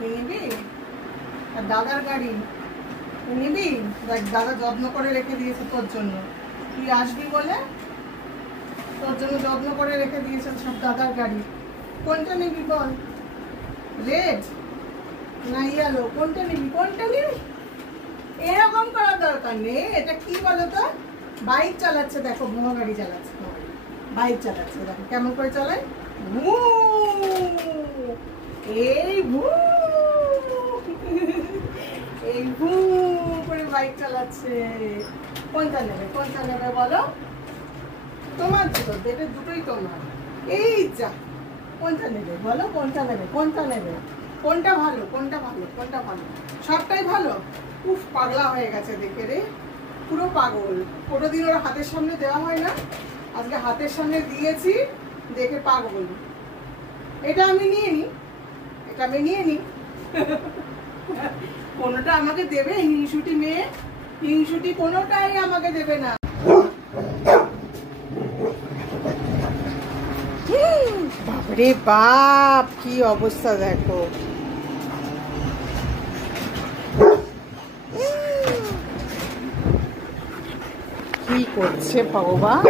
নিবি? আর দাদার গাড়ি নিবি? দেখ দাদা যত্ন করে রেখে দিয়েছে তোর জন্য। তুই আসবি বলে তোর জন্য যত্ন করে রেখে দিয়েছে সব দাদার গাড়ি। কোনটা নিবি বল? রেড না ইয়েলো? কোনটা নিবি? কোনটা নিবি? এরকম করার দরকার নেই। এটা কি বলতো, বাইক চালাচ্ছে, দেখো ভুয়া গাড়ি চালাচ্ছে, বাইক চালাচ্ছে, দেখো কেমন করে চালায়। এই এই করে বাইক চালাচ্ছে। কোনটা নেবে? কোনটা নেবে বলো? তোমার দুটো, এটা দুটোই তোমার। এই যা, কোনটা নেবে বলো? কোনটা নেবে? কোনটা নেবে? কোনটা ভালো? কোনটা ভালো? কোনটা ভালো? সবটাই ভালো। উফ, পাগলা হয়ে গেছে দেখে রে, পুরো পাগল। কোনোদিন ওর হাতের সামনে দেওয়া হয় না, আজকে হাতের সামনে দিয়েছি দেখে পাগল। এটা আমি নিয়ে নি, এটা আমি নিয়ে নি। কোনোটা আমাকে দেবে? হিংসুটি মেয়ে, হিংসুটি কোনোটাই আমাকে দেবে না। বাপরে বাপ, কি অবস্থা দেখো। কি করছে ভগবান।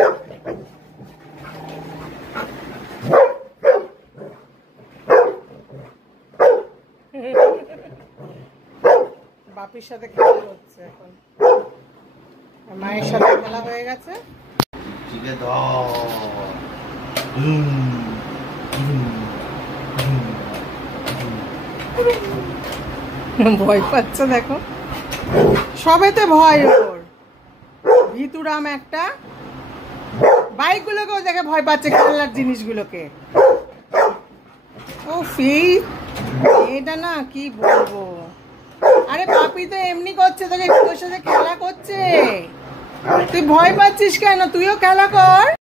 বাপির সাথে খেলা হচ্ছে এখন, মায়ের সাথে খেলা হয়ে গেছে। ভয় পাচ্ছে দেখো, সবেতে ভয় ওর। ভিতুরাম একটা, বাইক গুলোকেও দেখে ভয় পাচ্ছে, খেলার জিনিসগুলোকে। ও এটা না কি বলবো। আরে পাপি তো এমনি করছে, তোকে তোর সাথে খেলা করছে, তুই ভয় পাচ্ছিস কেন? তুইও খেলা কর।